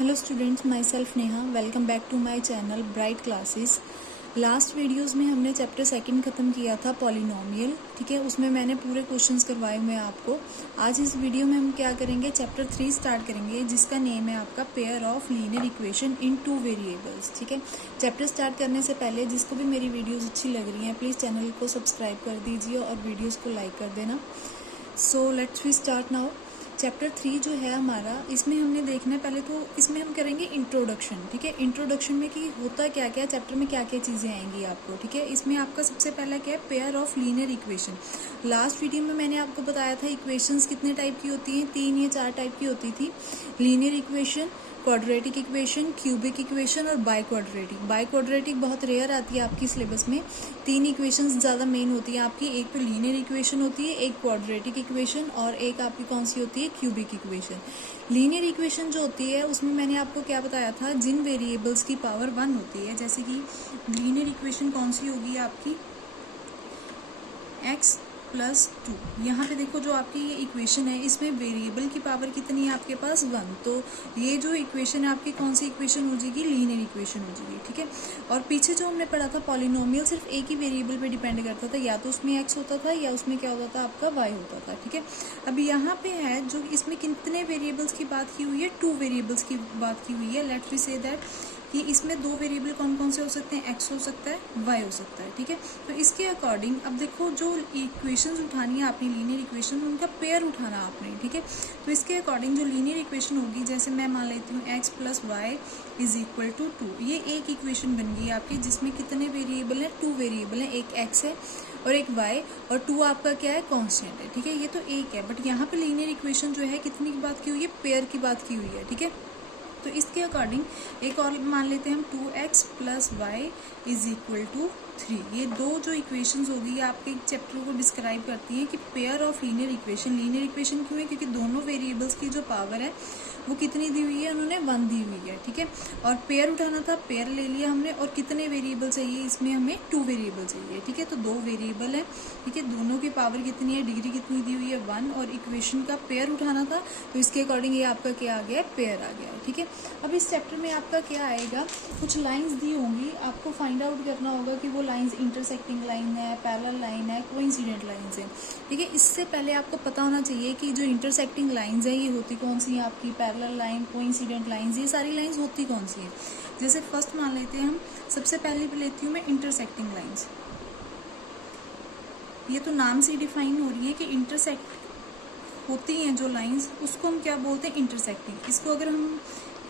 Hello students, myself Neha. Welcome back to my channel Bright Classes. Last videos में हमने chapter second ख़त्म किया था पॉलिनोमियल, ठीक है। उसमें मैंने पूरे क्वेश्चंस करवाए हुए हैं आपको। आज इस वीडियो में हम क्या करेंगे, चैप्टर 3 स्टार्ट करेंगे, जिसका नेम है आपका pair of linear equation in two variables, ठीक है। चैप्टर स्टार्ट करने से पहले जिसको भी मेरी वीडियोज़ अच्छी लग रही हैं प्लीज़ चैनल को सब्सक्राइब कर दीजिए और वीडियोज़ को लाइक कर देना। So let's we start now. Chapter 3 जो है हमारा, इसमें हमने देखना है पहले तो इसमें हम करेंगे इंट्रोडक्शन, ठीक है। इंट्रोडक्शन में कि होता क्या क्या, चैप्टर में क्या क्या चीज़ें आएंगी आपको, ठीक है। इसमें आपका सबसे पहला क्या है, pair of linear equation. Last video में मैंने आपको बताया था इक्वेशंस कितने टाइप की होती हैं, 3 या 4 टाइप की होती थी। Linear equation, quadratic equation, cubic equation और बाई क्वाड्रेटिक। बाई क्वाड्रेटिक बहुत रेयर आती है आपकी सिलेबस में। 3 इक्वेशंस ज़्यादा मेन होती है आपकी, एक तो लीनियर इक्वेशन होती है, एक क्वाड्रेटिक इक्वेशन और एक आपकी कौन सी होती है, क्यूबिक इक्वेशन। लीनियर इक्वेशन जो होती है उसमें मैंने आपको क्या बताया था, जिन वेरिएबल्स की पावर 1 होती है, जैसे कि लीनियर इक्वेशन कौन सी होगी आपकी, x+2। यहाँ पे देखो जो आपकी ये इक्वेशन है इसमें वेरिएबल की पावर कितनी है आपके पास, 1। तो ये जो इक्वेशन है आपकी कौन सी इक्वेशन हो जाएगी, लीनियर इक्वेशन हो जाएगी, ठीक है। और पीछे जो हमने पढ़ा था पॉलिनोमियल सिर्फ एक ही वेरिएबल पे डिपेंड करता था, या तो उसमें x होता था या उसमें क्या होता था आपका y होता था, ठीक है। अब यहाँ पे है जो इसमें कितने वेरिएबल्स की बात की हुई है, 2 वेरिएबल्स की बात की हुई है। लेट्स वी से दैट कि इसमें 2 वेरिएबल कौन कौन से हो सकते हैं, x हो सकता है, y हो सकता है, ठीक है। तो इसके अकॉर्डिंग अब देखो जो इक्वेशंस उठानी है आपने लीनियर इक्वेशन, उनका पेयर उठाना आपने, ठीक है। तो इसके अकॉर्डिंग जो लीनियर इक्वेशन होगी, जैसे मैं मान लेती हूँ x+y = 2। ये एक इक्वेशन बन गई आपकी जिसमें कितने वेरिएबल हैं, 2 वेरिएबल हैं, एक x है और एक y, और 2 आपका क्या है, कांस्टेंट है, ठीक है। ये तो एक है, बट यहाँ पे लीनियर इक्वेशन जो है कितनी की बात की हुई है, पेयर की बात की हुई है, ठीक है। तो इसके अकॉर्डिंग एक और मान लेते हैं हम, 2x + y = 3। ये 2 जो इक्वेशंस होगी ये आपके चैप्टर को डिस्क्राइब करती हैं कि pair of linear equation. Linear equation क्यों है, क्योंकि दोनों वेरिएबल्स की जो पावर है वो कितनी दी हुई है, उन्होंने 1 दी हुई है, ठीक है। और पेयर उठाना था, पेयर ले लिया हमने, और कितने वेरिएबल चाहिए इसमें, हमें 2 वेरिएबल चाहिए, ठीक है। तो 2 वेरिएबल है, ठीक है। दोनों की पावर कितनी है, डिग्री कितनी दी हुई है, 1, और इक्वेशन का पेयर उठाना था, तो इसके अकॉर्डिंग ये आपका क्या आ गया, पेयर आ गया, ठीक है। अब इस चैप्टर में आपका क्या आएगा, कुछ लाइंस दी होंगी, आपको फाइंड आउट करना होगा कि वो लाइंस इंटरसेक्टिंग लाइन है, पैरेलल लाइन है, कोइंसिडेंट लाइंस है, ठीक है। इससे पहले आपको पता होना चाहिए कि जो इंटरसेक्टिंग लाइंस है ये होती कौन सी है आपकी, पैरेलल लाइन, कोइंसिडेंट लाइंस, ये सारी लाइंस होती कौन सी है। जैसे फर्स्ट मान लेते हैं हम, सबसे पहले भी लेती हूँ मैं इंटरसेक्टिंग लाइंस। ये तो नाम से डिफाइन हो रही है कि इंटरसेक्ट होती हैं जो लाइंस, उसको हम क्या बोलते हैं, इंटरसेक्टिंग। इसको अगर हम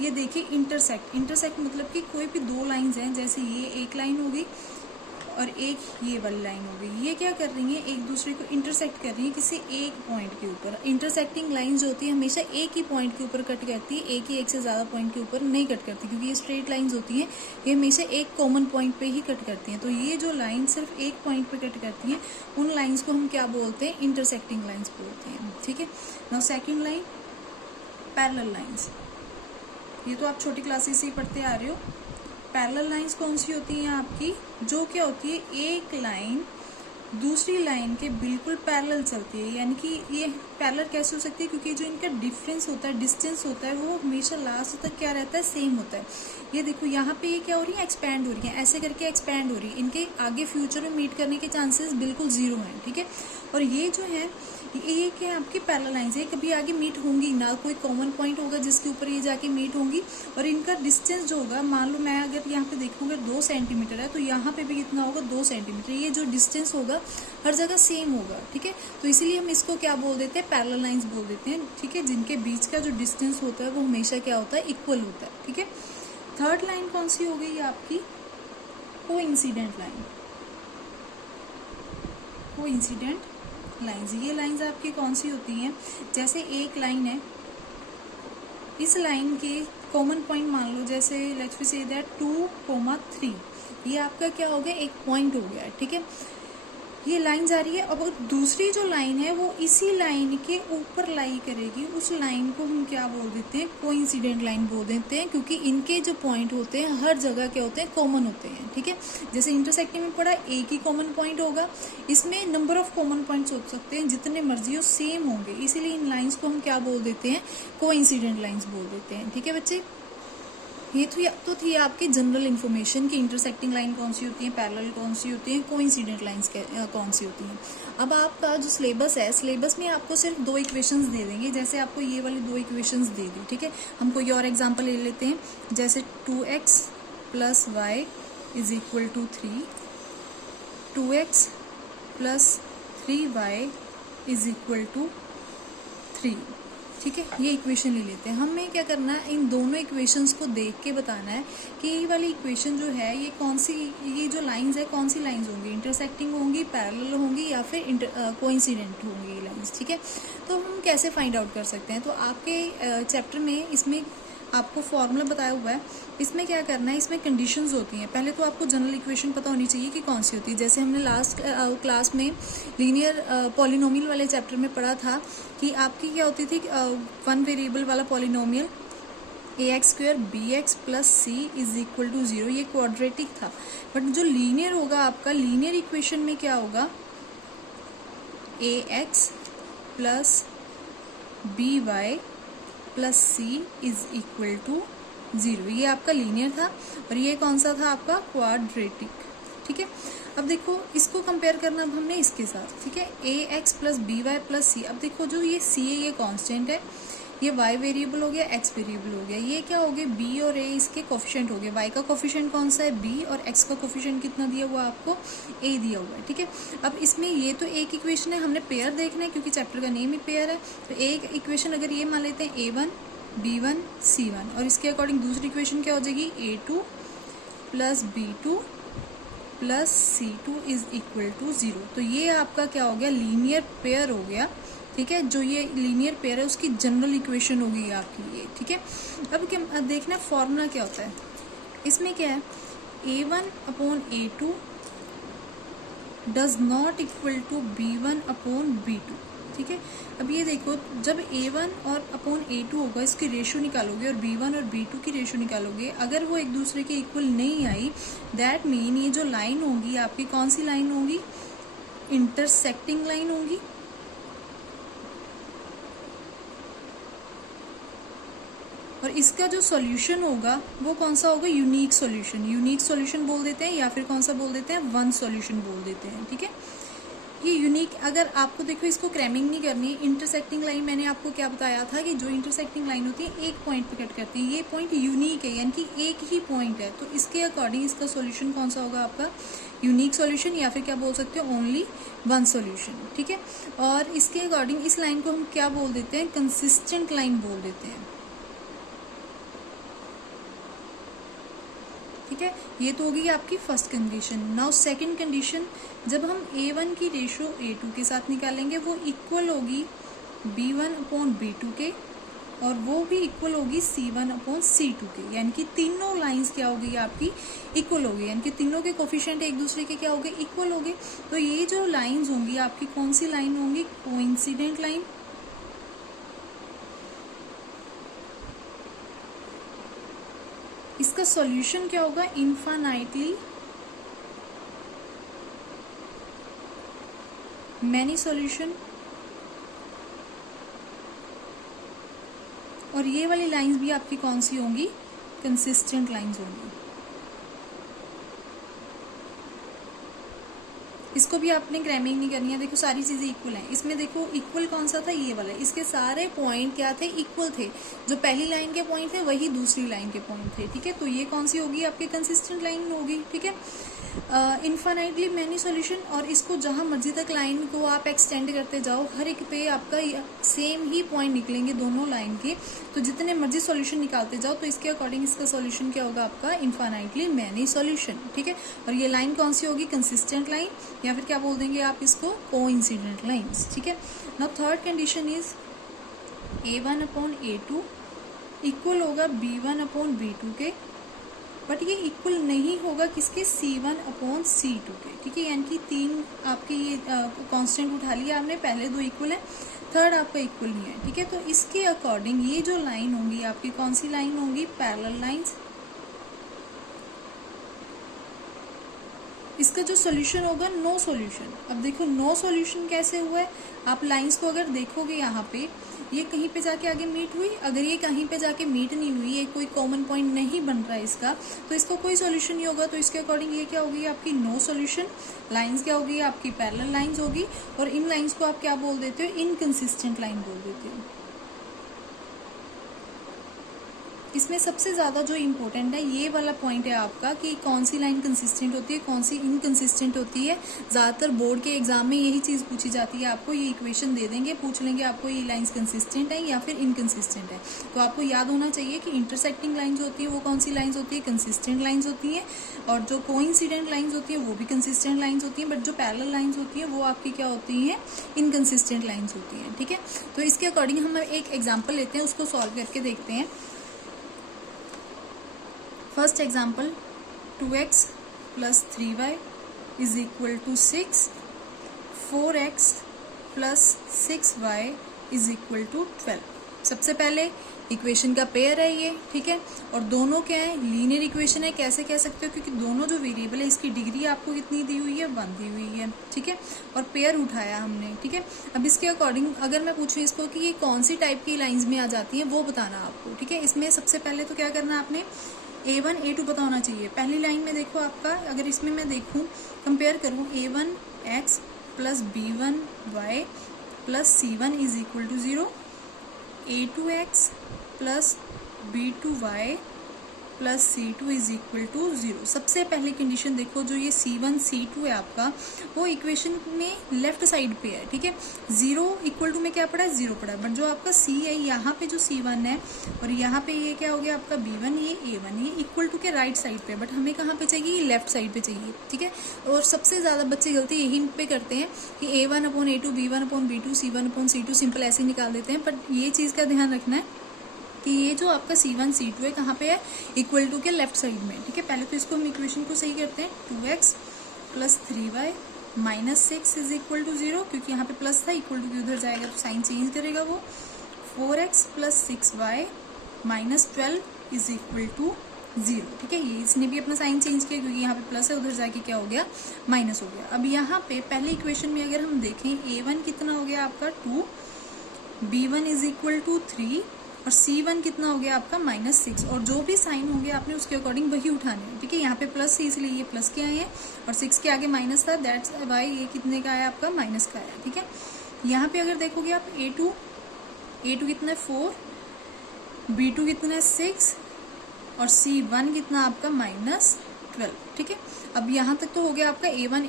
ये देखिए, इंटरसेक्ट मतलब कि कोई भी 2 लाइंस हैं, जैसे ये एक लाइन होगी और एक ये वाली लाइन हो गई, ये क्या कर रही है, एक दूसरे को इंटरसेक्ट कर रही है किसी एक पॉइंट के ऊपर। इंटरसेक्टिंग लाइंस जो होती है हमेशा एक ही पॉइंट के ऊपर कट करती है, एक से ज़्यादा पॉइंट के ऊपर नहीं कट करती, क्योंकि ये स्ट्रेट लाइंस होती हैं, ये हमेशा एक कॉमन पॉइंट पे ही कट करती हैं। तो ये जो लाइन सिर्फ एक पॉइंट पे कट करती हैं, उन लाइन्स को हम क्या बोलते हैं, इंटरसेक्टिंग लाइन्स बोलते हैं, ठीक है। Now second line, parallel lines. ये तो आप छोटी क्लासेस से ही पढ़ते आ रहे हो। पैरेलल लाइंस कौन सी होती हैं आपकी, जो क्या होती है, एक लाइन दूसरी लाइन के बिल्कुल पैरेलल चलती है। यानी कि ये पैरेलल कैसे हो सकती है, क्योंकि जो इनका डिफरेंस होता है, डिस्टेंस होता है, वो हमेशा लास्ट तक क्या रहता है, सेम होता है। ये देखो यहाँ पे ये क्या हो रही है, एक्सपैंड हो रही है, ऐसे करके एक्सपैंड हो रही है। इनके आगे फ्यूचर में मीट करने के चांसेस बिल्कुल 0 हैं, ठीक है। और ये जो है ये क्या है आपकी पैरेलल लाइंस है, कभी आगे मीट होंगी ना, कोई कॉमन पॉइंट होगा जिसके ऊपर ये जाके मीट होंगी। और इनका डिस्टेंस जो होगा, मान लो मैं अगर यहाँ पे देखूंगा 2 सेंटीमीटर है, तो यहाँ पे भी कितना होगा, 2 सेंटीमीटर। ये जो डिस्टेंस होगा हर जगह सेम होगा, ठीक है। तो इसीलिए हम इसको क्या बोल देते हैं, पैरेलल लाइंस बोल देते हैं, ठीक है। जिनके बीच का जो डिस्टेंस होता है वो हमेशा क्या होता है, इक्वल होता है, ठीक है। थर्ड लाइन कौन सी हो गई आपकी, कोइंसिडेंट लाइन। कोइंसिडेंट लाइंस, ये लाइंस आपकी कौन सी होती हैं, जैसे एक लाइन है, इस लाइन के कॉमन पॉइंट मान लो, जैसे लेट्स वी से दैट 2, 3, ये आपका क्या हो गया, एक पॉइंट हो गया, ठीक है। ये लाइन जा रही है, अब दूसरी जो लाइन है वो इसी लाइन के ऊपर लाई करेगी, उस लाइन को हम क्या बोल देते हैं, कोइंसिडेंट लाइन बोल देते हैं, क्योंकि इनके जो पॉइंट होते हैं हर जगह क्या होते हैं, कॉमन होते हैं, ठीक है। जैसे इंटरसेक्टिंग में पढ़ा, एक ही कॉमन पॉइंट होगा, इसमें नंबर ऑफ कॉमन पॉइंट्स हो सकते हैं, जितने मर्जी हो सेम होंगे, इसीलिए इन लाइन्स को हम क्या बोल देते हैं, कोइंसिडेंट लाइन्स बोल देते हैं, ठीक है बच्चे। ये तो थी आपकी जनरल इन्फॉर्मेशन की इंटरसेक्टिंग लाइन कौन सी होती है, पैरेलल कौन सी होती है, कोइंसिडेंट लाइंस कौन सी होती हैं। अब आपका जो सिलेबस है, सिलेबस में आपको सिर्फ 2 इक्वेशंस दे देंगे, जैसे आपको ये वाली 2 इक्वेशंस दे दी, ठीक है। हम कोई और एग्जांपल ले लेते हैं, जैसे 2x + y = 3, 2x + 3y = 3, ठीक है। ये इक्वेशन ले लेते हैं। हमें क्या करना है, इन दोनों इक्वेशंस को देख के बताना है कि ये वाली इक्वेशन जो है ये कौन सी, ये जो लाइंस है कौन सी लाइंस होंगी, इंटरसेक्टिंग होंगी, पैरेलल होंगी या फिर कोइंसिडेंट होंगी ये लाइंस, ठीक है। तो हम कैसे फाइंड आउट कर सकते हैं, तो आपके चैप्टर में इसमें आपको फॉर्मूला बताया हुआ है। इसमें क्या करना है, इसमें कंडीशंस होती हैं। पहले तो आपको जनरल इक्वेशन पता होनी चाहिए कि कौन सी होती है। जैसे हमने लास्ट क्लास में लीनियर पॉलिनोमियल वाले चैप्टर में पढ़ा था कि आपकी क्या होती थी, 1 वेरिएबल वाला पॉलिनोमियल ax² bx + c = 0, ये क्वाड्रेटिक था। बट जो लीनियर होगा आपका, लीनियर इक्वेशन में क्या होगा, ax + by + c = 0, ये आपका लीनियर था। और ये कौन सा था आपका, क्वाड्रेटिक, ठीक है। अब देखो इसको कंपेयर करना अब हमने इसके साथ, ठीक है, ax + by + c। अब देखो जो ये c है ये कांस्टेंट है, ये y वेरिएबल हो गया, x वेरिएबल हो गया, ये क्या हो गए, b और a इसके कोफिशिएंट हो गए। y का कोफिशिएंट कौन सा है, b, और x का कोफिशिएंट कितना दिया हुआ आपको, a दिया हुआ है, ठीक है। अब इसमें ये तो एक इक्वेशन है, हमने पेयर देखना है क्योंकि चैप्टर का नेम ही पेयर है। तो एक इक्वेशन अगर ये मान लेते हैं a1 b1 c1, और इसके अकॉर्डिंग दूसरी इक्वेशन क्या हो जाएगी, a2 + b2 + c2 = 0। तो ये आपका क्या हो गया, लीनियर पेयर हो गया, ठीक है। जो ये लीनियर पेयर है उसकी जनरल इक्वेशन होगी आपकी ये, ठीक है। अब क्या देखना फॉर्मूला क्या होता है, इसमें क्या है, a1/a2 does not equal to b1/b2, ठीक है। अब ये देखो, जब a1 और a2 होगा इसकी रेशियो निकालोगे और b1 और b2 की रेशियो निकालोगे, अगर वो एक दूसरे के इक्वल नहीं आई, दैट मीन ये जो लाइन होगी आपकी कौन सी लाइन होगी, इंटरसेक्टिंग लाइन होगी। और इसका जो सॉल्यूशन होगा वो कौन सा होगा, यूनिक सॉल्यूशन। यूनिक सॉल्यूशन बोल देते हैं या फिर कौन सा बोल देते हैं, वन सॉल्यूशन बोल देते हैं, ठीक है। ये यूनिक, अगर आपको देखो इसको क्रैमिंग नहीं करनी, इंटरसेक्टिंग लाइन मैंने आपको क्या बताया था कि जो इंटरसेक्टिंग लाइन होती है एक पॉइंट पे कट करती है, ये पॉइंट यूनिक है यानी कि एक ही पॉइंट है, तो इसके अकॉर्डिंग इसका सॉल्यूशन कौन सा होगा आपका, यूनिक सॉल्यूशन, या फिर क्या बोल सकते हो, ओनली वन सॉल्यूशन, ठीक है। और इसके अकॉर्डिंग इस लाइन को हम क्या बोल देते हैं, कंसिस्टेंट लाइन बोल देते हैं, ठीक है। ये तो होगी आपकी first condition. Now second condition, जब हम a1 की रेशियो a2 के साथ निकालेंगे वो इक्वल होगी b1/b2 के, और वो भी इक्वल होगी c1/c2 के, यानी कि तीनों लाइंस क्या होगी आपकी, इक्वल होगी, यानी कि तीनों के कोफिशिएंट एक दूसरे के क्या हो गए, इक्वल हो गए। तो ये जो लाइंस होंगी आपकी कौन सी लाइन होंगी, कोइंसिडेंट लाइन। इसका सॉल्यूशन क्या होगा, इनफाइनाइटली मैनी सॉल्यूशन। और ये वाली लाइंस भी आपकी कौन सी होंगी, कंसिस्टेंट लाइंस होंगी। इसको भी आपने क्रैमिंग नहीं करनी है, देखो सारी चीजें इक्वल हैं। इसमें देखो इक्वल कौन सा था, ये वाला, इसके सारे पॉइंट क्या थे, इक्वल थे। जो पहली लाइन के पॉइंट थे वही दूसरी लाइन के पॉइंट थे, ठीक है। तो ये कौन सी होगी आपकी, कंसिस्टेंट लाइन होगी, ठीक है। इनफाइनाइटली मैनी सॉल्यूशन, और इसको जहां मर्जी तक लाइन को आप एक्सटेंड करते जाओ, हर एक पे आपका सेम ही पॉइंट निकलेंगे दोनों लाइन के, तो जितने मर्जी सॉल्यूशन निकालते जाओ, तो इसके अकॉर्डिंग इसका सॉल्यूशन क्या होगा आपका, इनफाइनाइटली मैनी सॉल्यूशन, ठीक है। और ये लाइन कौन सी होगी, कंसिस्टेंट लाइन, या फिर क्या बोल देंगे आप इसको, कोइंसिडेंट लाइंस, ठीक है। Now third condition is a1/a2 equal होगा b1/b2 के, बट ये इक्वल नहीं होगा किसके, c1/c2 के, ठीक है। यानी कि तीन आपके ये कांस्टेंट उठा लिया आपने, पहले दो इक्वल है, थर्ड आपका इक्वल नहीं है, ठीक है। तो इसके अकॉर्डिंग ये जो लाइन होंगी आपकी कौन सी लाइन होंगी, पैरेलल लाइंस। इसका जो सोल्यूशन होगा नो सोल्यूशन। अब देखो नो सोल्यूशन कैसे हुआ है, आप लाइंस को अगर देखोगे यहाँ पे ये कहीं पे जाके आगे मीट हुई, अगर ये कहीं पे जाके मीट नहीं हुई, ये कोई कॉमन पॉइंट नहीं बन रहा है इसका, तो इसका कोई सोल्यूशन नहीं होगा। तो इसके अकॉर्डिंग ये क्या होगी आपकी नो सोल्यूशन। लाइंस क्या होगी आपकी पैरेलल लाइंस होगी, और इन लाइंस को आप क्या बोल देते हो, इनकंसिस्टेंट लाइन बोल देते हो। इसमें सबसे ज़्यादा जो इम्पोर्टेंट है ये वाला पॉइंट है आपका कि कौन सी लाइन कंसिस्टेंट होती है, कौन सी इनकंसिस्टेंट होती है। ज़्यादातर बोर्ड के एग्जाम में यही चीज़ पूछी जाती है, आपको ये इक्वेशन दे देंगे, पूछ लेंगे आपको ये लाइंस कंसिस्टेंट है या फिर इनकंसिस्टेंट है। तो आपको याद होना चाहिए कि इंटरसेक्टिंग लाइन्स होती है वो कौन सी लाइन्स होती है, कंसिस्टेंट लाइन्स होती हैं, और जो कोइंसिडेंट लाइन्स होती है वो भी कंसिस्टेंट लाइन्स होती हैं, बट जो पैरेलल लाइन्स होती हैं वो आपकी क्या होती हैं, इनकंसिस्टेंट लाइन्स होती हैं। ठीक है, तो इसके अकॉर्डिंग हम एक एग्जाम्पल लेते हैं, उसको सॉल्व करके देखते हैं। First example 2x plus 3y is equal to 6, 4x plus 6y is equal to 12। सबसे पहले इक्वेशन का पेयर है ये, ठीक है, और दोनों क्या है, लीनियर इक्वेशन है। कैसे कह सकते हो, क्योंकि दोनों जो वेरिएबल है इसकी डिग्री आपको कितनी दी हुई है, 1 दी हुई है, ठीक है, और पेयर उठाया हमने, ठीक है। अब इसके अकॉर्डिंग अगर मैं पूछूं इसको कि ये कौन सी टाइप की लाइंस में आ जाती है वो बताना आपको, ठीक है। इसमें सबसे पहले तो क्या करना है आपने, A1 A2 पता होना चाहिए। पहली लाइन में देखो आपका, अगर इसमें मैं देखूं कंपेयर करूं, A1x plus B1y plus C1 is equal to 0, A2x plus B2y plus C2 is equal to 0। सबसे पहले कंडीशन देखो, जो ये C1 C2 है आपका वो इक्वेशन में लेफ्ट साइड पे है, ठीक है। 0 इक्वल टू में क्या पड़ा है, 0 पड़ा है, बट जो आपका C है यहाँ पे जो C1 है और यहाँ पे ये क्या हो गया आपका B1, ये A1, ये इक्वल टू के राइट साइड पे, बट हमें कहाँ पे चाहिए, ये लेफ्ट साइड पे चाहिए, ठीक है। और सबसे ज़्यादा बच्चे गलती यही पे करते हैं कि A1 upon A2, B1 upon B2, C1 upon C2 simple ऐसे निकाल देते हैं, बट ये चीज़ का ध्यान रखना है कि ये जो आपका C1 C2 है कहाँ पे है, इक्वल टू के लेफ्ट साइड में, ठीक है। पहले तो इसको हम इक्वेशन को सही करते हैं, 2x plus 3y minus 6 is equal to 0, क्योंकि यहाँ पे प्लस था, इक्वल टू के उधर जाएगा तो साइन चेंज करेगा वो। 4x plus 6y minus 12 is equal to 0, ठीक है। ये इसने भी अपना साइन चेंज किया क्योंकि यहाँ पे प्लस है, उधर जाके क्या हो गया, माइनस हो गया। अब यहाँ पे पहले इक्वेशन में अगर हम देखें, A1 कितना हो गया आपका 2, B1 इज इक्वल टू 3 और C1 कितना हो गया आपका -6, और जो भी साइन हो गया आपने उसके अकॉर्डिंग वही उठाने हैं, ठीक है। यहाँ पे प्लस है इसलिए ये प्लस के आए हैं, और 6 के आगे माइनस था, दैट्स वाई ये कितने का आया आपका, माइनस का आया, ठीक है। यहाँ पे अगर देखोगे आप A2 कितना है 4, B2 कितना है 6 और C1 कितना आपका -12, ठीक है। अब यहाँ तक तो हो गया आपका A1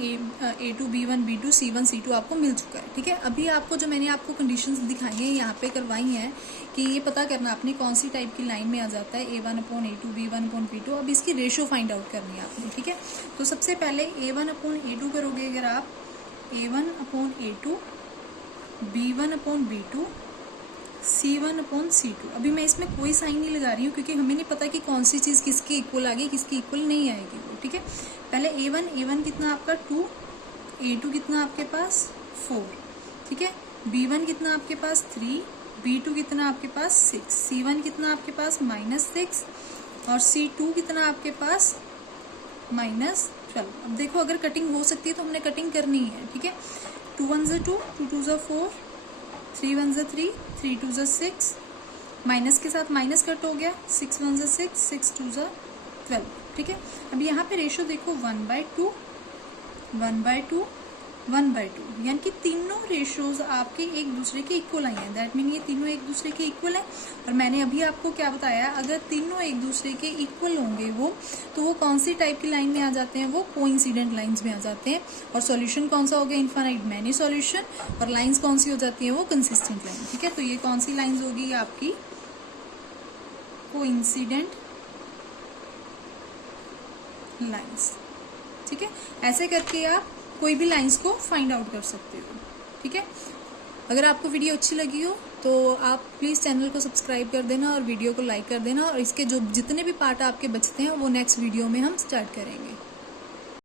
A2 B1 B2 C1 C2 आपको मिल चुका है, ठीक है। अभी आपको जो मैंने आपको कंडीशंस दिखाई हैं यहाँ पे करवाई हैं कि ये पता करना आपने कौन सी टाइप की लाइन में आ जाता है, A1 upon A2 B1 upon B2। अब इसकी रेशो फाइंड आउट करनी है आपने, ठीक है। तो सबसे पहले A1 अपॉन A2 करोगे अगर आप, A1 upon A2 B1 upon B2 C1 upon C2। अभी मैं इसमें कोई साइन नहीं लगा रही हूँ क्योंकि हमें नहीं पता कि कौन सी चीज़ किसकी इक्वल आ गई, किसकी इक्वल नहीं आएगी वो, ठीक है। पहले A1 कितना आपका 2, A2 कितना आपके पास 4, ठीक है। B1 कितना आपके पास 3, B2 कितना आपके पास 6, C1 कितना आपके पास -6 और C2 कितना आपके पास -12। अब देखो अगर कटिंग हो सकती है तो हमने कटिंग करनी है, ठीक है। 2 1 ज़ा 2, 2 2 ज़ा 4, 3 1 ज़ा 3, 3 2 ज़ा 6, माइनस के साथ माइनस कट हो गया, 6 1 ज़ा 6, 6 2 ज़ा 12, ठीक है। अब यहाँ पे रेशो देखो 1/2 1/2 1/2, यानी कि तीनों रेशोज आपके एक दूसरे के इक्वल आई हैं। दैट मीन ये तीनों एक दूसरे के इक्वल हैं। और मैंने अभी आपको क्या बताया, अगर तीनों एक दूसरे के इक्वल होंगे वो, तो वो कौन सी टाइप की लाइन में आ जाते हैं, वो कोइंसिडेंट लाइंस में आ जाते हैं। और सॉल्यूशन कौन सा हो गया, इनफाइनाइट मैनी सॉल्यूशन। और लाइंस कौन सी हो जाती है, वो कंसिस्टेंट लाइन, ठीक है। तो ये कौन सी लाइंस होगी आपकी, कोइंसिडेंट लाइंस, ठीक है। ऐसे करके आप कोई भी लाइंस को फाइंड आउट कर सकते हो, ठीक है। अगर आपको वीडियो अच्छी लगी हो तो आप प्लीज़ चैनल को सब्सक्राइब कर देना और वीडियो को लाइक कर देना, और इसके जो जितने भी पार्ट आपके बचते हैं वो नेक्स्ट वीडियो में हम स्टार्ट करेंगे।